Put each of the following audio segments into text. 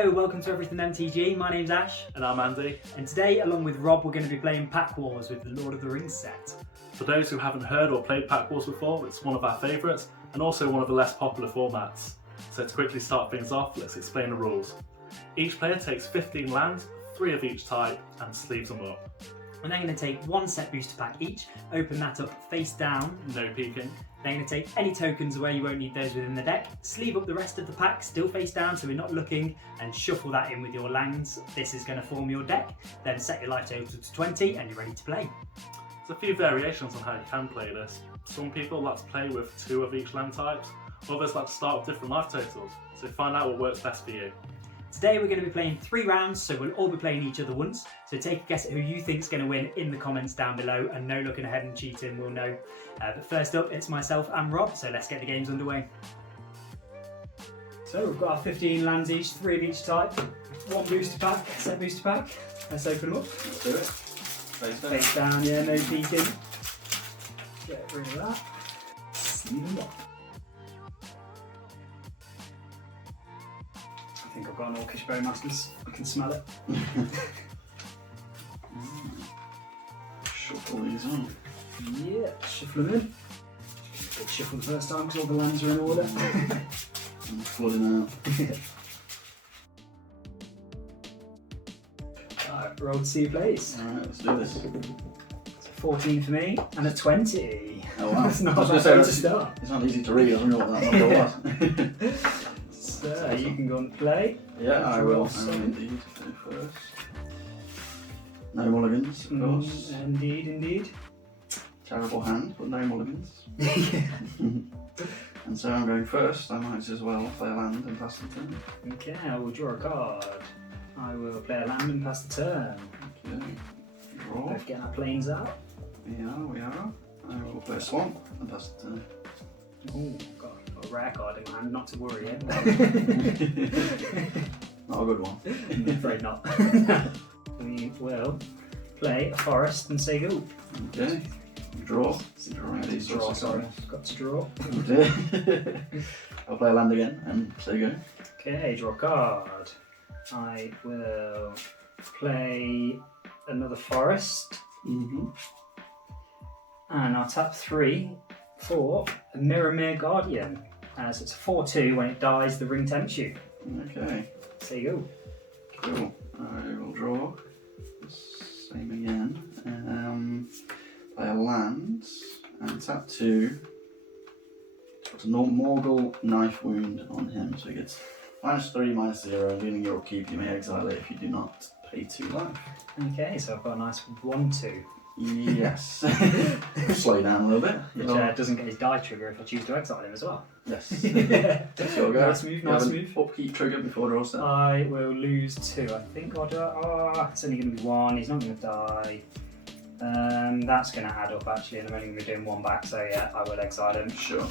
Hello, welcome to Everything MTG. My name's Ash. And I'm Andy. And today, along with Rob, we're going to be playing Pack Wars with the Lord of the Rings set. For those who haven't heard or played Pack Wars before, it's one of our favourites and also one of the less popular formats. So to quickly start things off, let's explain the rules. Each player takes 15 lands, 3 of each type, and sleeves them up. We're then going to take one set booster pack each, open that up face down. No peeking. Then going to take any tokens away, you won't need those within the deck. Sleeve up the rest of the pack, still face down so we're not looking, and shuffle that in with your lands. This is going to form your deck. Then set your life total to 20 and you're ready to play. There's a few variations on how you can play this. Some people like to play with 2 of each land types, others like to start with different life totals. So find out what works best for you. Today we're going to be playing 3 rounds, so we'll all be playing each other once. So take a guess at who you think's going to win in the comments down below, and no looking ahead and cheating, we'll know. But first up, it's myself and Rob, so let's get the games underway. So we've got our 15 lands each, 3 of each type, 1 booster pack, set booster pack. Let's open them up. Let's do it. Face down, yeah, no peeking. Get rid of that. Sleeve them up. I think I've got an Orcish Bowmasters. I can smell it. Shuffle these on. Yeah, shuffle them in. Good shuffle the first time because all the lands are in order. I'm flooding out. Alright, roll to see who plays. Alright, let's do this. It's a 14 for me and a 20. Oh wow. That's not a bad way to start. It's not easy to read, I don't know what that number was. So you can go and play. Yeah, I will. I will So- indeed go first. No mulligans, of course. Indeed, indeed. Terrible hand, but no mulligans. And so I'm going first. I might as well play a land and pass the turn. Okay, I will draw a card. I will play a land and pass the turn. Okay. Draw. Both getting our planes out. We are. I will play a swamp and pass the turn. Oh, got a rare card in my hand, not to worry yet. Not a good one. I'm afraid not. We will play a forest and say go. Okay. Draw. Drawing these Draw, sorts of sorry. cards. Got to draw. Okay. I'll play a land again and say go. Okay, draw a card. I will play another forest. Mm-hmm. And I'll tap 3 for a Mirror Guardian. So it's a 4/2. When it dies, the ring tempts you. Okay. So you go. Cool. I will draw. Same again. Play a land and tap 2. Put a Morgul Knife Wound on him, so he gets -3, -0. Leaving your upkeep, you may exile it if you do not pay 2 life. Okay, so I've got a nice 1/2. Yes. Slow down a little bit. Which doesn't get his die trigger if I choose to exile him as well. Yes. That's your go. Nice move, nice move. Upkeep trigger before draw step. I will lose 2, I think. It's only going to be 1, he's not going to die. That's going to add up actually, and I'm only going to be doing 1 back, so yeah, I will exile him. Sure.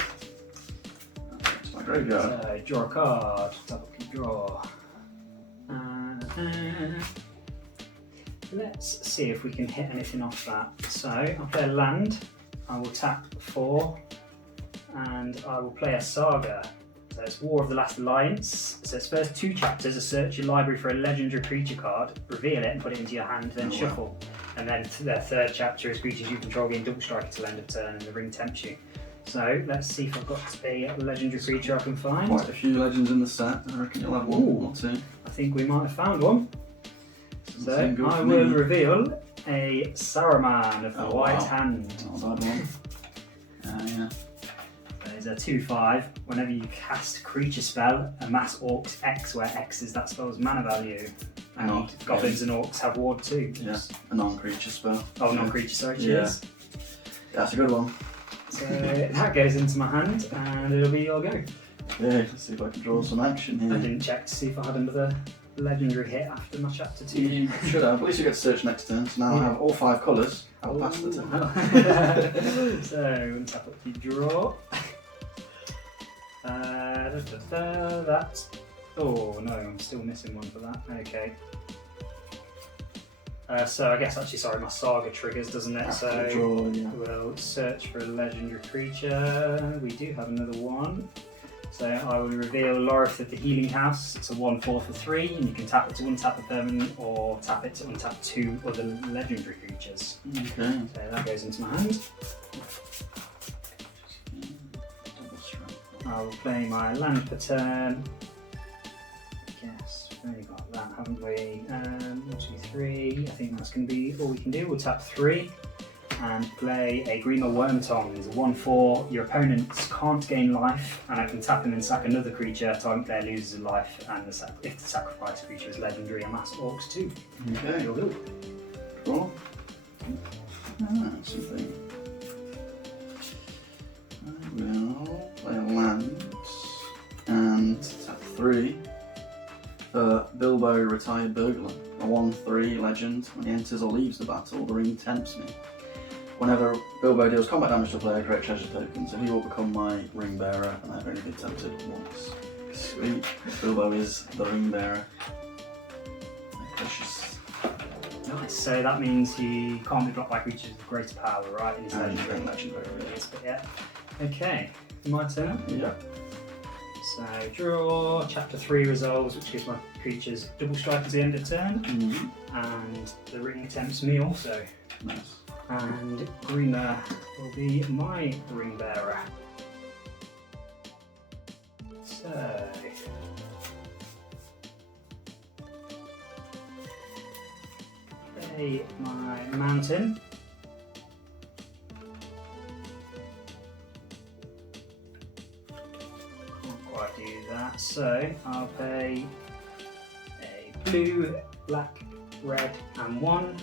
That's my graveyard. So, draw a card, double key draw. Let's see if we can hit anything off that. So, I'll play a land, I will tap 4, and I will play a saga. So it's War of the Last Alliance. So its first 2 chapters are search your library for a legendary creature card, reveal it and put it into your hand, then shuffle. And then the 3rd chapter is creatures you control gain double strike until end of turn and the ring tempts you. So let's see if I've got a legendary creature I can find. Quite a few legends in the set. I reckon you'll have 1 or 2. I think we might have found one. So Doesn't seem good I for will me. reveal a Saruman of the Oh, White wow. Hand. Not a bad one. Yeah. There's a 2/5. Whenever you cast a creature spell, amass Orcs X, where X is that spell's mana value. And Oh, goblins and orcs have ward 2. Yeah, a non-creature spell. Oh, non-creature, sorry, Yeah. cheers. Yeah, that's a good one. So that goes into my hand, and it'll be your go. Yeah, let's see if I can draw some action I here. didn't check to see if I had another legendary hit after my chapter 2. You should have. At least you get to search next turn. So now I have all 5 colours. I'll pass the turn. So, untap up your draw. That's. Oh no, I'm still missing one for that. Okay. So I guess actually, sorry, my saga triggers, doesn't it? After So the draw, yeah. we'll search for a legendary creature. We do have another one. So I will reveal Lorith of the Healing House. It's a 1/4 for 3, and you can tap it to untap a permanent or tap it to untap 2 other legendary creatures. Okay. So that goes into my hand. I will play my land per turn. Yes, we've only got that, haven't we? 1, 2, 3. I think that's going to be all we can do. We'll tap 3 and play a Grima Wormtongue. It's a 1/4. Your opponents can't gain life, and I can tap him and sack another creature. Target player loses a life, and if the sacrifice creature is legendary, a Mass Orcs 2. Okay. You'll do. Cool. Something. I will play a land and tap 3 for Bilbo Retired Burglar. A 1/3 legend. When he enters or leaves the battle, the ring tempts me. Whenever Bilbo deals combat damage to a player, create treasure token, so he will become my ring bearer, and I've only been tempted once. Sweet. Bilbo is the ring bearer. My precious. Nice. So that means he can't be blocked by creatures with greater power, right? In his legendary. Legendary. But yeah. Okay. My turn. Yeah. So draw. Chapter 3 resolves, which gives my creatures double strike at the end of turn, and the ring tempts me also. Nice. And Grima will be my ring bearer. So play my mountain. Can't quite do that. So I'll play a blue, black, red, and 1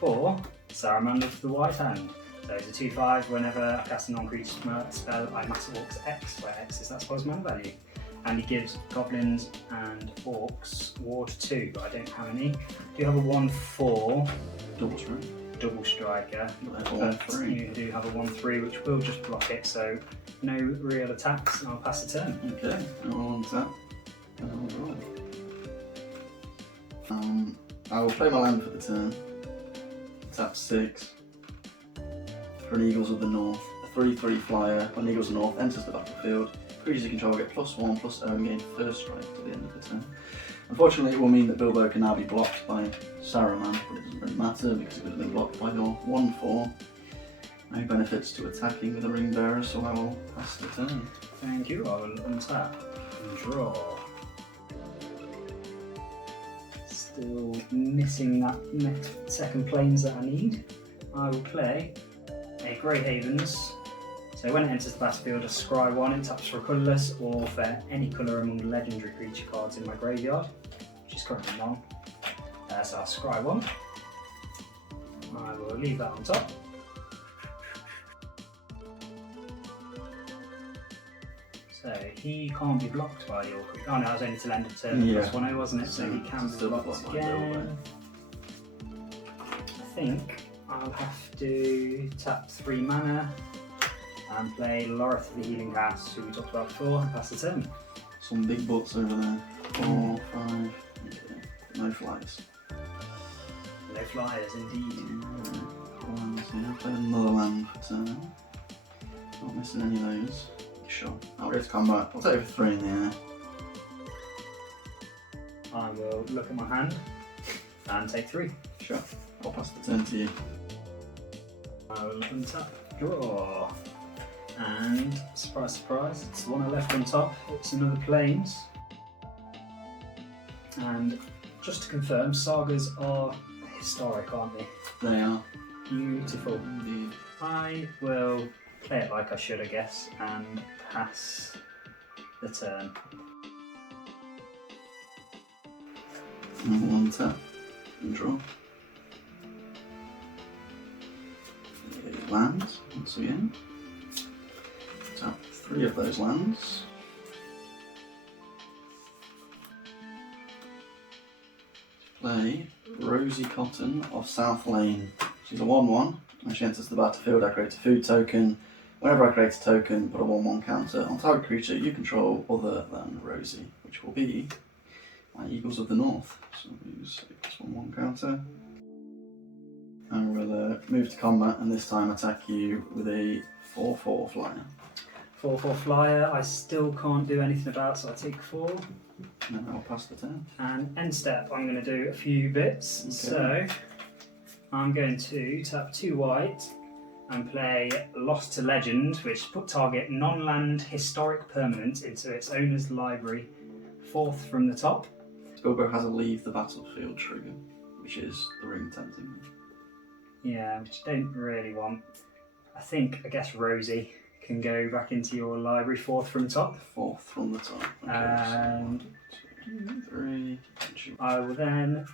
for Saruman of the White Hand. So it's a 2/5. Whenever I cast a non-creature spell, I Mass Orcs X, where X is that spell's mana value. And he gives goblins and orcs ward 2, but I don't have any. I do have a 1/4 double striker, but you do have a 1/3 which will just block it, so no real attacks, and I'll pass the turn. Okay, I will untap and I will draw. I will play my land for the turn. Tap 6 for an Eagles of the North. A 3/3 flyer. When Eagles of the North enters the battlefield, creatures you control get +1/+0 and gain first strike to the end of the turn. Unfortunately, it will mean that Bilbo can now be blocked by Saruman, but it doesn't really matter because it would have been blocked by your 1/4. No benefits to attacking with a ring bearer, so I will pass the turn. Thank you. I will untap and draw. Still missing that next second planes that I need. I will play a Grey Havens. So when it enters the battlefield, I scry 1, it taps for a colourless or for any colour among the legendary creature cards in my graveyard, which is currently none. So I'll scry 1. I will leave that on top. So he can't be blocked by your creature. Oh no, I was only till end of turn +1/0, wasn't it? So he can be blocked again. I think I'll have to tap 3 mana and play Lorith of the Healing House, who we talked about before, and pass the turn. Some big butts over there. 4, 5. Okay. No flies. No flyers, indeed. I'll play another land for turn. Not missing any of those. Sure. I'll go to combat. I'll take 3 in the air. I will look at my hand and take 3. Sure. I'll pass the turn to you. I will untap, draw, and surprise, surprise, it's the one I left on top. It's another plains. And just to confirm, sagas are historic, aren't they? They are. Beautiful. Indeed. I will play it like I should, I guess, and pass the turn. And one tap and draw. Lands once again. Tap 3 of those lands. Play Rosie Cotton of South Lane. She's a 1/1. When she enters the battlefield, I create a food token. Whenever I create a token, put a 1/1 counter on target creature you control other than Rosie, which will be my Eagles of the North. So I'll use a +1/1 counter. And we'll move to combat, and this time attack you with a 4/4 flyer. 4/4 flyer, I still can't do anything about, so I take 4. And then I'll pass the turn. And end step, I'm going to do a few bits. Okay. So I'm going to tap 2 white and play Lost to Legend, which put target non-land historic permanent into its owner's library, 4th from the top. Bilbo has a leave the battlefield trigger, which is the ring tempting. Yeah, which I don't really want. I guess Rosie can go back into your library, 4th from the top. 4th from the top. Okay, And so 1, 2, 3. I will then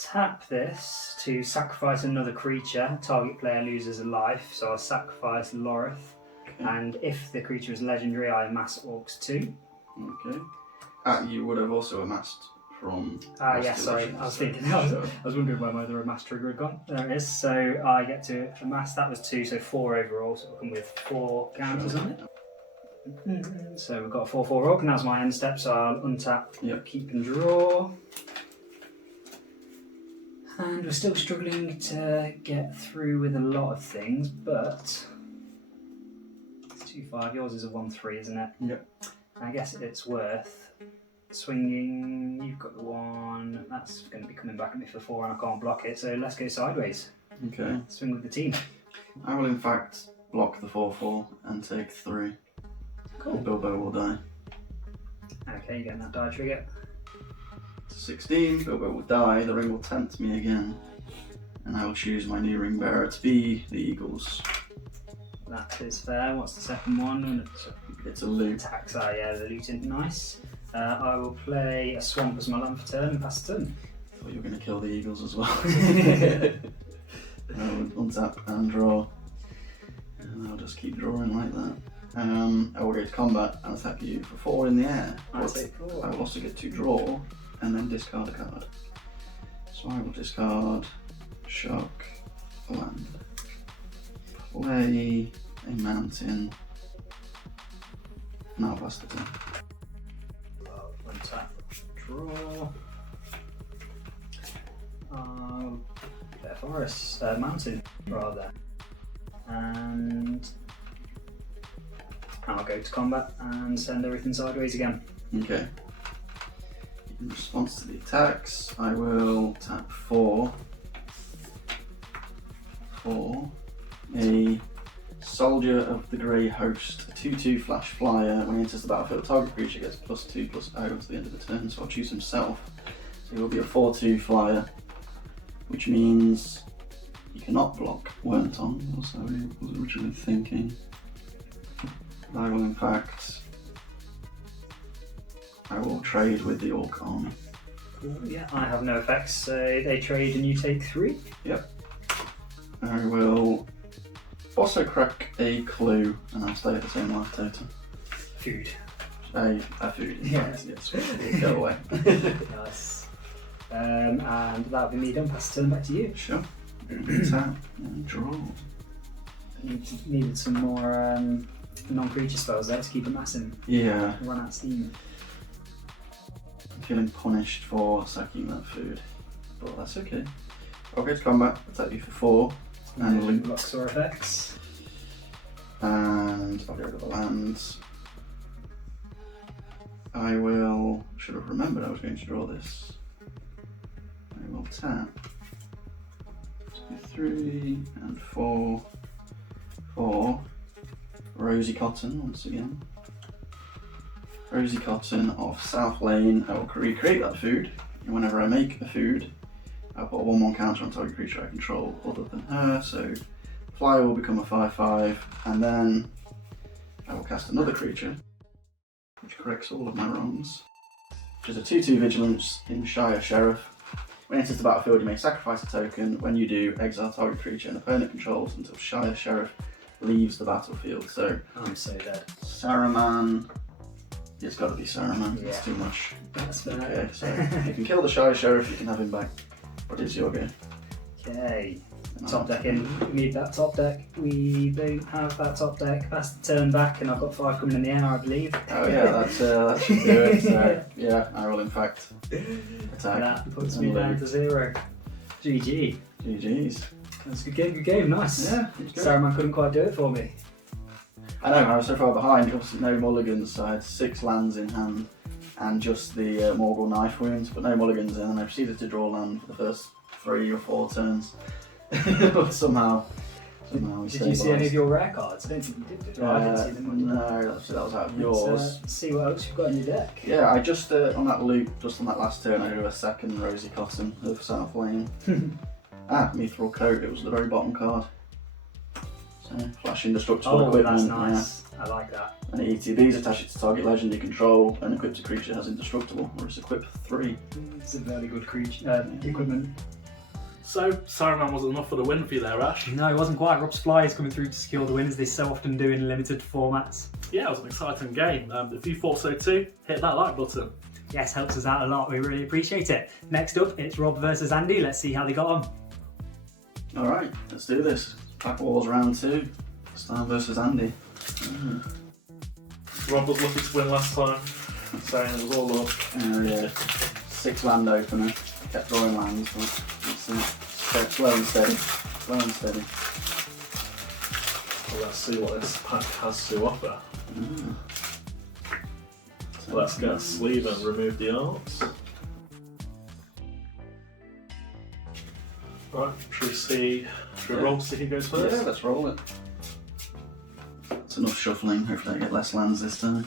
tap this to sacrifice another creature. Target player loses a life, so I'll sacrifice Lorith. Okay. And if the creature is legendary, I amass Orcs 2. Okay. You would have also amassed from. Yeah, sorry. I was thinking. I was wondering where my other amass trigger had gone. There it is. So I get to amass. That was 2, so 4 overall. So it'll come with 4 counters on it. So we've got a 4/4 orc, and that's my end step. So I'll untap, keep and draw. And we're still struggling to get through with a lot of things, but it's 2/5. Yours is a 1/3, isn't it? Yep. I guess it's worth swinging. You've got the 1. That's going to be coming back at me for 4, and I can't block it. So let's go sideways. Okay. Swing with the team. I will in fact block the 4/4 and take 3. Cool. Bilbo will die. Okay, you're getting that die trigger. 16, Bilbo will die, the ring will tempt me again, and I will choose my new ring bearer to be the Eagles. That is fair. What's the second one? It's a loot. Attacks, yeah, the looting, nice. I will play a swamp as my land for turn and pass the turn. I thought you were going to kill the Eagles as well. I will untap and draw, and I'll just keep drawing like that. I will go to combat and attack you for 4 in the air. I take 4. I will also get to draw and then discard a card. So I will discard Shock Land. Play a mountain. Now pass the turn. Untap, draw. Play a forest, mountain rather. And I'll go to combat and send everything sideways again. Okay. In response to the attacks, I will tap 4 for a Soldier of the Grey Host, 2/2 flash flyer. When he enters the battlefield, target creature gets +2/+0 to the end of the turn, so I'll choose himself. So he will be a 4/2 flyer, which means he cannot block Wernton, was how he was originally thinking. I will in fact, I will trade with the Orc army. Cool, yeah, I have no effects, so they trade and you take 3. Yep. I will also crack a clue and I'll stay at the same life total. Food. A food, Yeah. yes, we'll go away. Nice. And that'll be me done. Pass the turn back to you. Sure. Tap and draw. Needed some more non-creature spells there to keep amassing. Yeah, Run out of steam. I'm feeling punished for sacking that food, but that's okay. I'll go to combat, attack you for 4, and loot. Blocks or effects. And I'll get rid of the lands. I should have remembered I was going to draw this. I will tap 3 and 4 for Rosie Cotton once again. Rosie Cotton of South Lane. I will recreate that food, and whenever I make a food, I'll put a 1/1 counter on target creature I control other than her, so Flyer will become a 5/5, and then I will cast another creature, which corrects all of my wrongs, which is a 2/2 Vigilance in Shire Sheriff. When it enters the battlefield, you may sacrifice a token. When you do, exile target creature an opponent controls until Shire Sheriff leaves the battlefield. So I'm so dead. Saruman. It's got to be Saruman. Yeah. It's too much. That's fair. Okay, so you can kill the Shire Sheriff. You can have him back. What is your go? Okay. Top deck in. We need that top deck. We don't have that top deck. Pass the turn back, and I've got 5 coming in the air, I believe. Oh yeah, that should do it. So, yeah, I will in fact attack. That puts me down to 0. GG. GG's. That's a good game. Nice. Yeah, it's good. Saruman couldn't quite do it for me. I know, I was so far behind, obviously no mulligans, so I had 6 lands in hand and just the Morgul Knife Wounds, but no mulligans, and then I proceeded to draw land for the first 3 or 4 turns. But somehow we Did you see any of your rare cards? I don't think you did. I didn't see them. No, that was out of yours. See what else you've got in your deck. Yeah, I just, on that loop, just on that last turn, I drew a second Rosy Cotton of South Flame. Mithril Coat, it was the very bottom card. So, flash indestructible equipment. That's nice. Yeah. I like that. And ETBs attach it to target legend you control and equips a creature has indestructible, or it's equipped 3. It's a very good creature equipment. So, Saruman wasn't enough for the win for you there, Ash. No, it wasn't quite. Rob's Fly is coming through to secure the win, as they so often do in limited formats. Yeah, it was an exciting game. If you thought so too, hit that like button. Yes, helps us out a lot. We really appreciate it. Next up, it's Rob versus Andy. Let's see how they got on. Alright, let's do this. Pack Wars round 2. Star versus Andy. Rob was lucky to win last time, saying it was all luck. Yeah. 6 land opener. Kept drawing lands, but it's slow and steady. Slow and steady. Well, let's see what this pack has to offer. So let's get a sleeve and remove the arts. Right, should we roll to see who goes first? Yeah, let's roll it. It's enough shuffling, hopefully I get less lands this time.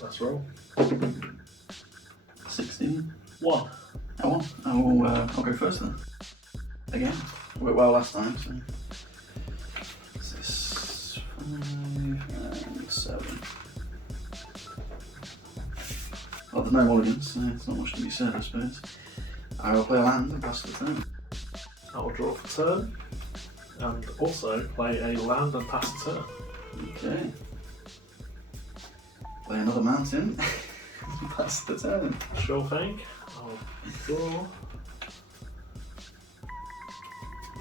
Let's roll. 16. 1. I'll go first then. Again. Worked well last time, so. 6, 5, and 7. Well, there's no mulligans, so there's not much to be said, I suppose. I will play a land and pass the turn. I will draw for turn, and also play a land and pass the turn. Okay. Play another mountain. Pass the turn. Sure thing. I'll draw.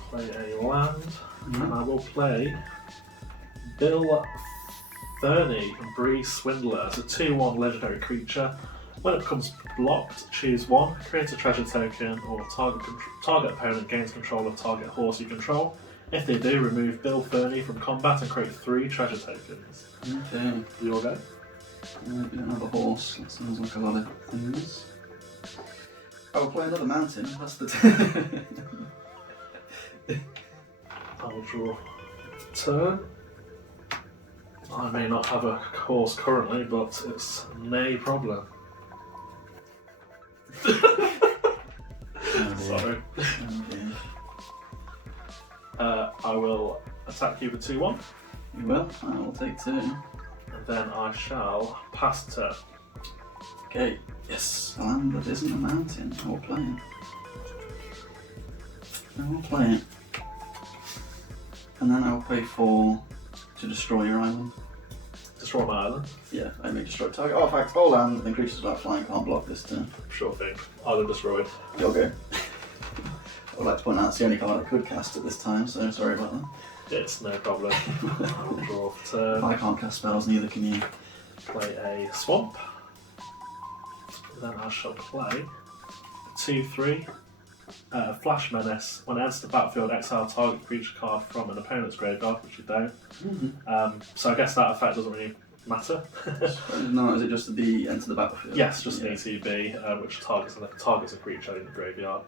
Play a land, and I will play Bill Fernie and Bree Swindler as a 2/1 legendary creature. When it becomes blocked, choose 1, create a treasure token, or target opponent gains control of target horse you control. If they do, remove Bill Fernie from combat and create 3 treasure tokens. Okay. You all go? We don't have a horse, that sounds like a lot of things. I'll play another mountain, that's the turn. I'll draw turn. I may not have a horse currently, but it's no problem. Sorry. Okay. I will attack you with 2/1, You will, I will take 2. and then I shall pass turn. Okay, yes, a land that isn't a mountain, I will play it. I will play it. And then I will pay 4 to destroy your island. Destroy my island. Yeah, I may destroy target. Oh, in fact, all land and creatures without flying can't block this turn. Sure thing. Island destroyed. You'll go. I would like to point out it's the only card I could cast at this time, so sorry about that. It's no problem. I'll draw for turn. I can't cast spells, neither can you. Play a swamp. Then I shall play 2/3. Flash Menace. When it enters the battlefield, exile target creature card from an opponent's graveyard, which you don't. So I guess that effect doesn't really matter. No, is it just the enter the battlefield? Yes, just an ETB, which targets a creature in the graveyard.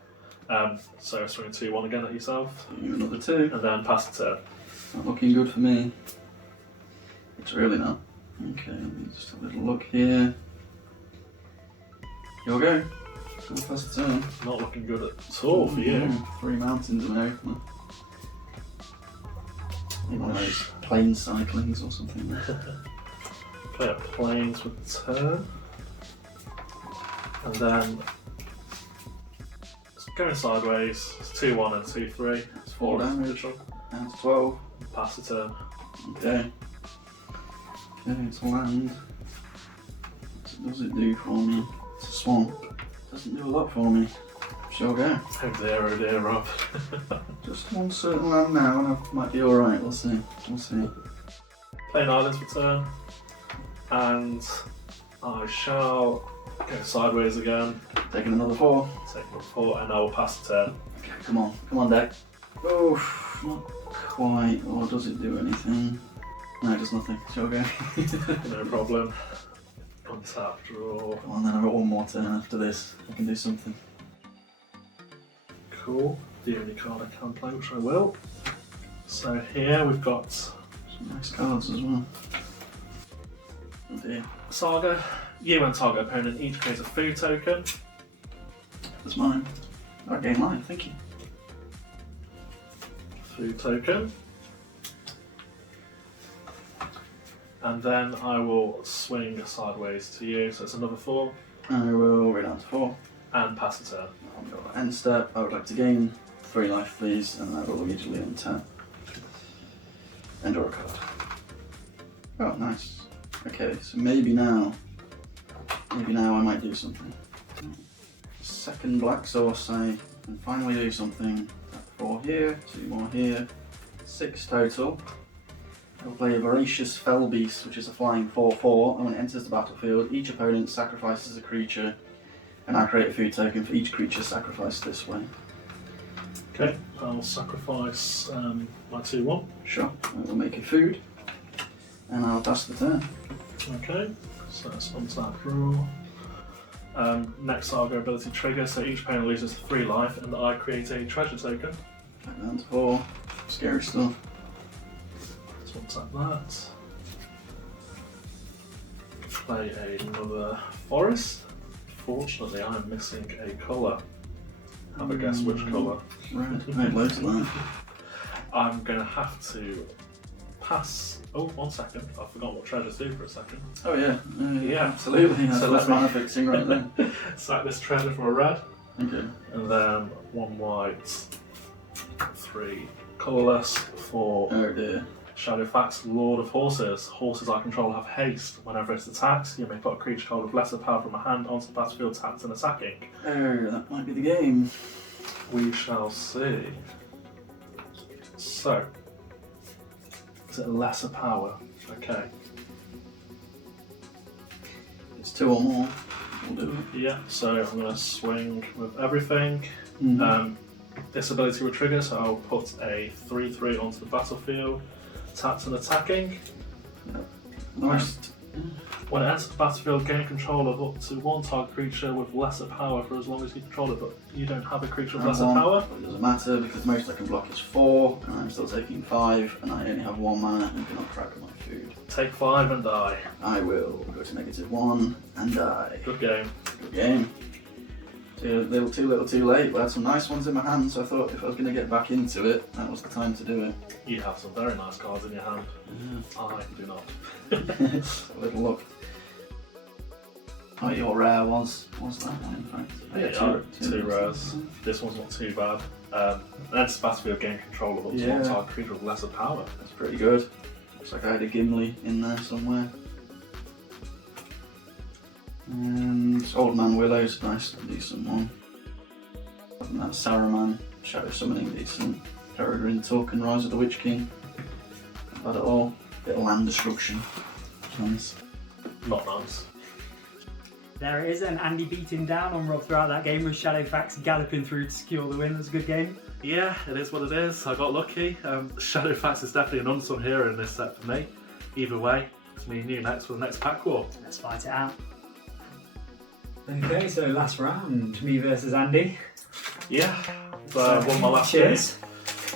So swing a 2/1 again at yourself, You another 2. and then pass the turn. Not looking good for me. It's really not. Okay, let me just have a little look here. You'll go. Go pass the turn. Not looking good at all for you. 3 mountains and an opener. One of those plane cyclings or something. Play a planes with the turn, and then it's going sideways. It's 2/1 and 2/3. It's 4 damage. Control. Down to 12. Pass the turn. Okay. Okay, it's a land. What does it do for me? It's a swamp. Doesn't do a lot for me. Shall go. Oh dear, Rob. Just 1 certain land now and I might be alright, we'll see. We'll see. Play an islands for turn, and I shall go sideways again. Taking another 4. Take my 4, and I will pass the turn. Okay, come on deck. Oh, not quite. Or does it do anything? No, it does nothing. It's your go. No problem. Untap, draw. Come on then, I've got one more turn after this. I can do something. Cool. The only card I can play, which I will. So here we've got Some nice cards as well. Oh dear. Saga. You and target opponent each create a food token. That's mine. Oh, game live, thank you. Food token. And then I will swing sideways to you, so it's another 4, I will read out to 4. and pass the turn. On your end step, I would like to gain 3 life, please, and I will immediately untap. And draw a card. Oh, nice. Okay, so maybe now I might do something. Second black source, I can finally do something. Tap 4 here, 2 more here, 6 total. I'll play a Voracious Fell Beast, which is a flying 4/4, and when it enters the battlefield, each opponent sacrifices a creature, and I create a food token for each creature sacrificed this way. Okay, I'll sacrifice my 2/1. Sure, I will make a food, and I'll pass the turn. Okay, so that's untap, draw. Next Saga ability trigger, so each opponent loses 3 life, and I create a treasure token. Back down to 4, scary stuff. So untap that. Play another forest. Fortunately, I am missing a colour. Have a guess which colour. Right, made loads of that. I'm going to have to pass. Oh, 1 second. I forgot what treasures do for a second. Oh yeah, Yeah. absolutely. That's So less let me- mana fixing right there. Sack this treasure for a red, Okay. and then 1 white, 3 colourless for Oh dear. Shadowfax, Lord of Horses. Horses I control have haste. Whenever it attacks, you may put a creature card with lesser power from a hand onto the battlefield tapped and attacking. Oh, that might be the game. We shall see. So, is it lesser power? Okay. It's 2 or more. We'll do it. Yeah, so I'm going to swing with everything. Mhm. This ability will trigger, so I'll put a 3/3 onto the battlefield, tapped and attacking. Nice. When it enters the battlefield, gain control of up to 1 target creature with lesser power for as long as you control it, but you don't have a creature with lesser power. It doesn't matter because most I can block is 4, and I'm still taking 5, and I only have 1 mana and cannot crack my food. Take 5 and die. I will go to -1 and die. Good game. Good game. Too little, too late. But I had some nice ones in my hand, so I thought if I was going to get back into it, that was the time to do it. You have some very nice cards in your hand. I do not. A little look. Oh, your rare was that one, in fact. Oh, Yeah, two rares. This one's not too bad. Enters the battlefield, gain control of up to Yeah. 1 target creature with lesser power. That's pretty good. Looks like I had a Gimli in there somewhere. And Old Man Willow's nice, decent one. And that Saruman, Shadow Summoning, decent. Peregrine Token, Rise of the Witch King. Not bad at all. Bit of land destruction. Nice. Not nice. There it is, and Andy beat him down on Rob throughout that game with Shadowfax galloping through to secure the win. It was a good game. Yeah, it is what it is. I got lucky. Shadowfax is definitely an unsung hero in this set for me. Either way, it's me and you next for the next pack war. Let's fight it out. Okay, so last round, me versus Andy. Yeah, won my last Cheers.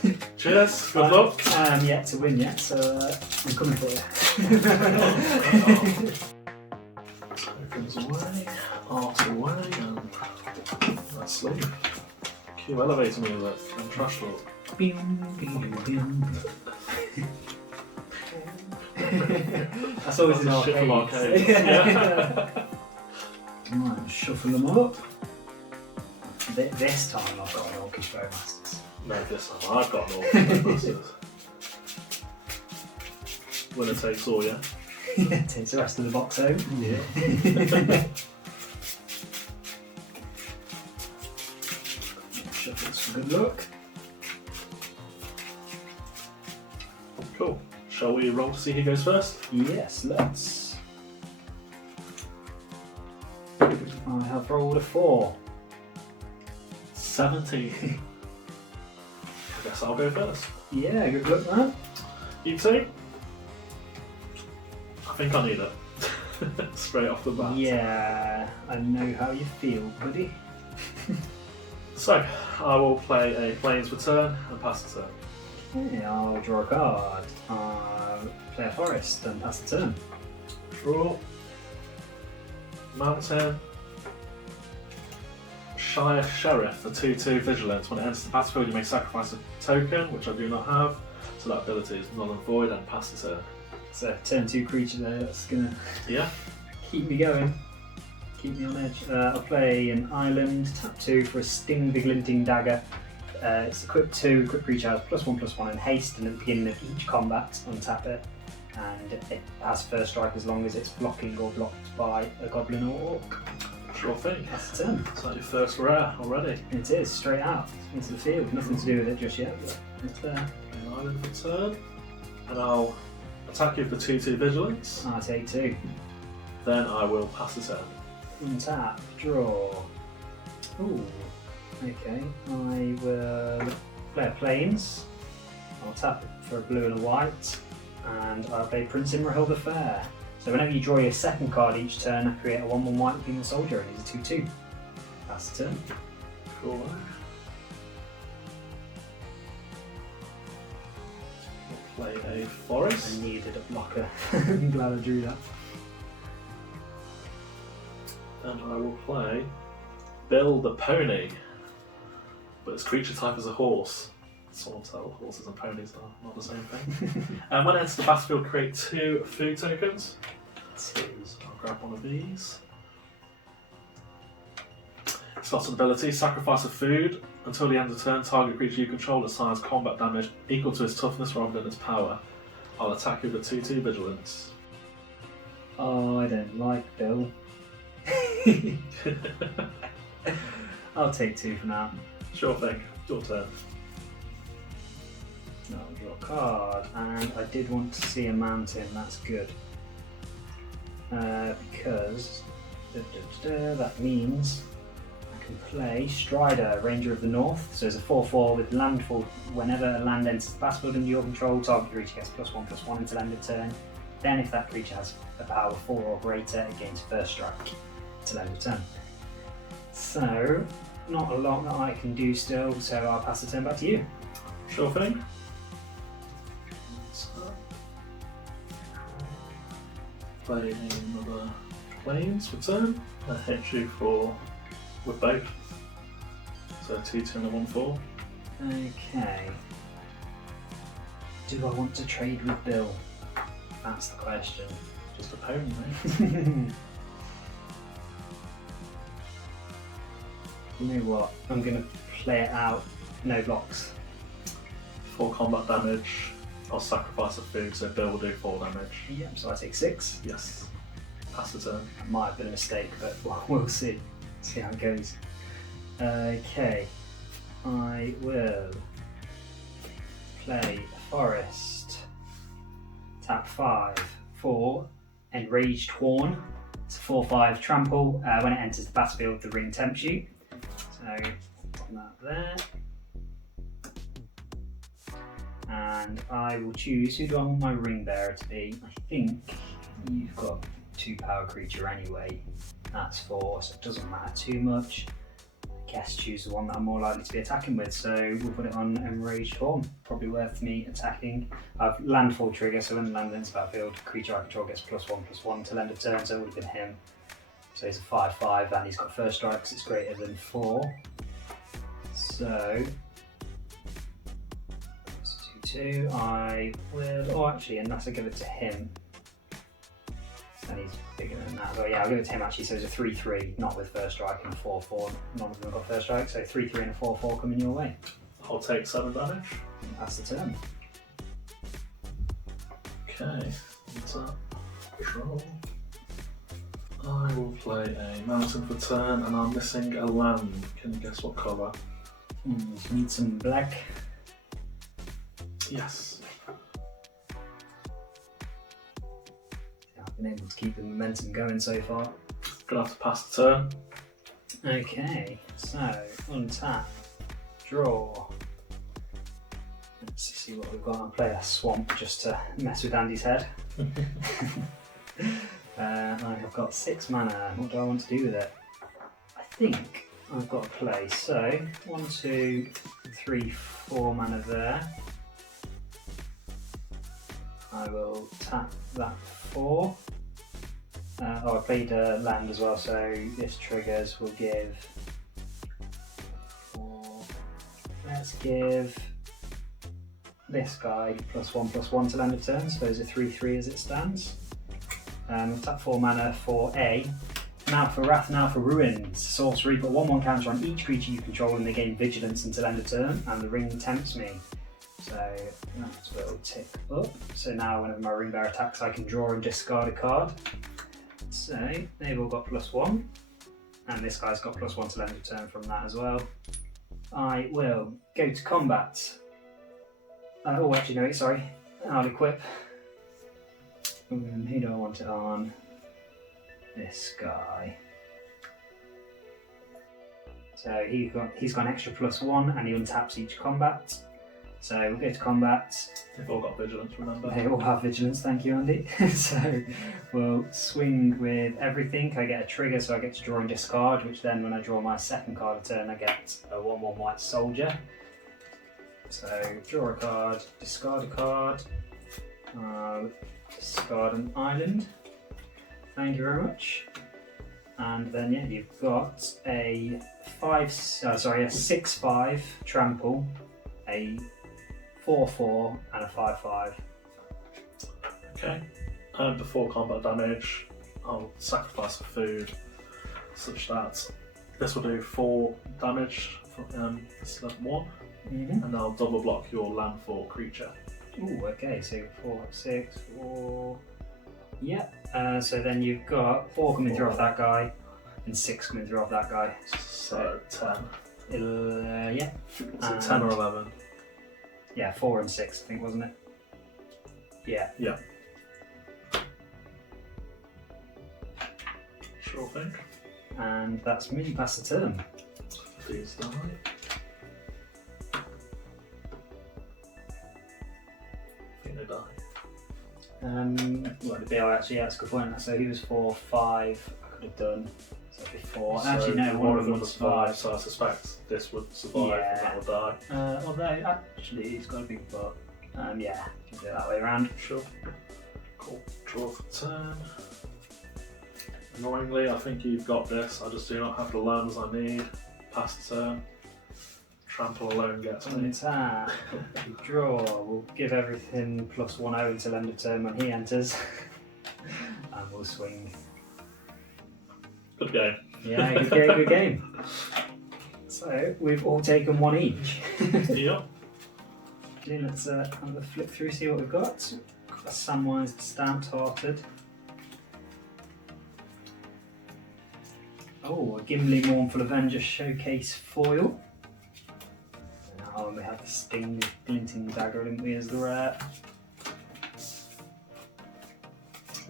game. Cheers, good luck. I'm yet to win yet, so I'm coming for you. Tokens away, art away, and let's sleep. Cue elevator music and trash talk. That's always in That's a shit from arcades. arcades. Right, shuffle them up. This time I've got an Orcish Bowmasters. No, this time I've got an awful masters. Winner takes all, yeah? Takes the rest of the box home. Yeah. Shuffles for good luck. Cool. Shall we roll to see who goes first? Yes, let's. I have rolled a 4. 17. I guess I'll go first. Yeah, good luck, man. You too? think I need it. Straight off the bat. Yeah, I know how you feel, buddy. So, I will play a Plains for turn and pass the turn. Okay, I'll draw a card. I'll play a forest and pass the turn. Draw. Mountain. Shire Sheriff for 2/2 Vigilance. When it enters the battlefield, you may sacrifice a token, which I do not have. So that ability is null and void and pass the turn. It's a turn 2 creature there that's gonna Yeah. keep me going. Keep me on edge. I'll play an island, tap 2 for a Sting the Glinting Dagger. It's equipped 2, equipped creature has +1/+1 and haste, and at the beginning of each combat, untap it. And it has first strike as long as it's blocking or blocked by a goblin or orc. Sure thing. That's the turn. Is that your first rare already? It is, straight out into the field. Nothing to do with it just yet, but it's there. An island for turn. And I'll attack you for 2/2 Vigilance. I take 2. Then I will pass the turn. Untap, draw. Ooh, okay. I will play a Plains. I'll tap it for a blue and a white. And I'll play Prince Imrahil the Fair. So whenever you draw your second card each turn, I create a 1/1 white human soldier, and he's a 2/2. That's the turn. Cool. I'll play a I forest. needed a blocker. I'm glad I drew that. And I will play Bill the Pony. But its creature type is a horse. Someone tell horses and ponies are not the same thing. And when it enters the battlefield, create 2 food tokens. So I'll grab one of these. Slot an ability, sacrifice a food. Until the end of the turn, target creature you control assigns combat damage equal to its toughness rather than its power. I'll attack you with 2/2 Vigilance. Oh, I don't like Bill. I'll take 2 for now. Sure thing, your turn. I'll draw a card, and I did want to see a mountain, that's good. Because that means I can play Strider, Ranger of the North. So it's a 4/4 with landfall. Whenever a land enters the battlefield under your control, target creature gets +1/+1 until end of turn. Then if that creature has a power 4 or greater, it gains first strike until end of turn. So, not a lot that I can do still, so I'll pass the turn back to you. Sure thing. Play another Plains for turn. I hit you with both. So 2/2 and a 1/4. Okay. Do I want to trade with Bill? That's the question. Just a pony, mate. You know what? I'm going to play it out. No blocks. 4 combat damage. I'll sacrifice a food, so Bill will do 4 damage. Yep, so I take 6. Yes. Pass the turn. That might have been a mistake, but we'll see. See how it goes. Okay. I will play a forest. Tap 5 for Enraged Horn. It's a 4/5 trample. When it enters the battlefield, the ring tempts you. So, put that there. And I will choose, who do I want my ring bearer to be? I think you've got 2 power creature anyway. That's 4, so it doesn't matter too much. I guess choose the one that I'm more likely to be attacking with. So we'll put it on Enraged Horn. Probably worth me attacking. I've landfall trigger, so when the land enters the battlefield, creature I control gets +1/+1 till end of turn, so it would have been him. So he's a 5/5 and he's got first strike because it's greater than 4. So 2/2, I will, oh actually, unless I give it to him, and he's bigger than that, but yeah, I'll give it to him actually, so it's a 3/3, not with first strike, and 4/4, none of them got first strike, so 3/3 and a 4/4 coming your way. I'll take 7 damage. That's the turn. Okay, what's that? Control. I will play a mountain for turn, and I'm missing a land. Can you guess what colour? Need some black. Yes. I've been able to keep the momentum going so far. Gonna have to pass the turn. Okay, so untap, draw. Let's see what we've got. I'll play a swamp just to mess with Andy's head. I've got 6 mana. What do I want to do with it? I think I've got a play. So 1, 2, 3, 4 mana there. I will tap that 4. I played a land as well, so this triggers will give 4. Let's give this guy +1/+1 to end of turn, so those are 3/3 as it stands. We'll tap 4 mana for A. Now for Wrath, now for Ruins. Sorcery, put 1/1 counter on each creature you control and they gain Vigilance until end of turn, and the ring tempts me. So that will tick up. So now whenever my Ring Bearer attacks, I can draw and discard a card. So they've all got +1, and this guy's got +1 till end of turn from that as well. I will go to combat. Oh, actually no, sorry. I'll equip. Who do I want it on? This guy. So he's got an extra +1 and he untaps each combat. So we'll go to combat. They've all got vigilance, remember? They all have vigilance, thank you, Andy. So we'll swing with everything. I get a trigger, so I get to draw and discard, which then when I draw my second card of turn, I get a 1/1 white soldier. So draw a card, discard a card, discard an island. Thank you very much. And then yeah, you've got a 6/5 trample, a 4/4 and a 5/5. Okay. And before combat damage, I'll sacrifice a food such that this will do 4 damage. This is level 1, and I'll double block your landfall creature. Ooh, okay, so 4, 6, 4. Yeah. So then you've got 4 coming through off that guy, and 6 coming through off that guy. So 10. Yeah. So 10 or 11. Yeah, 4 and 6, I think, wasn't it? Yeah. Yeah. Sure thing. And that's me, pass the turn. Please die. I think they die. Well, the BO actually, yeah, that's a good point. So he was 4, 5, I could have done. So it'd be 4. So Actually, no, one of them was 5. so I suspect this would survive and that will die. Although, actually, he's got a big butt. Yeah, can do it that way around. Sure. Cool. Draw for turn. Annoyingly, I think you've got this. I just do not have the lands I need. Pass turn. Trample alone gets me. Tap. Draw. We'll give everything +1/0 until end of turn when he enters. And we'll swing. Good game. Yeah, good game. So we've all taken 1 each. Yep. Okay, let's have a flip through, see what we've got. Got a Samwise Stamped Hearted. Oh, a Gimli Mournful Avenger Showcase foil. Oh, and we have the Sting Glinting Dagger, didn't we, as the rare?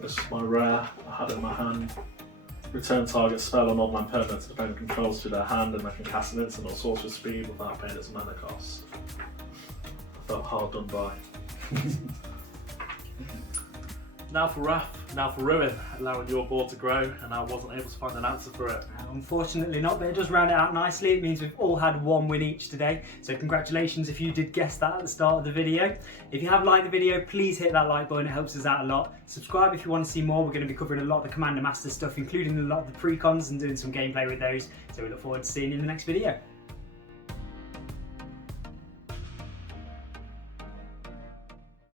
This is my rare. I had it in my hand. Return target spell on online permanent to opponent controls to their hand, and I can cast an instant or sorcerer speed without paying its mana cost. I felt hard done by. Now for Wrath, now for Ruin, allowing your board to grow, and I wasn't able to find an answer for it. Unfortunately not, but it does round it out nicely. It means we've all had 1 win each today, so congratulations if you did guess that at the start of the video. If you have liked the video, please hit that like button, it helps us out a lot. Subscribe if you want to see more. We're going to be covering a lot of the Commander Master stuff, including a lot of the pre-cons and doing some gameplay with those, so we look forward to seeing you in the next video.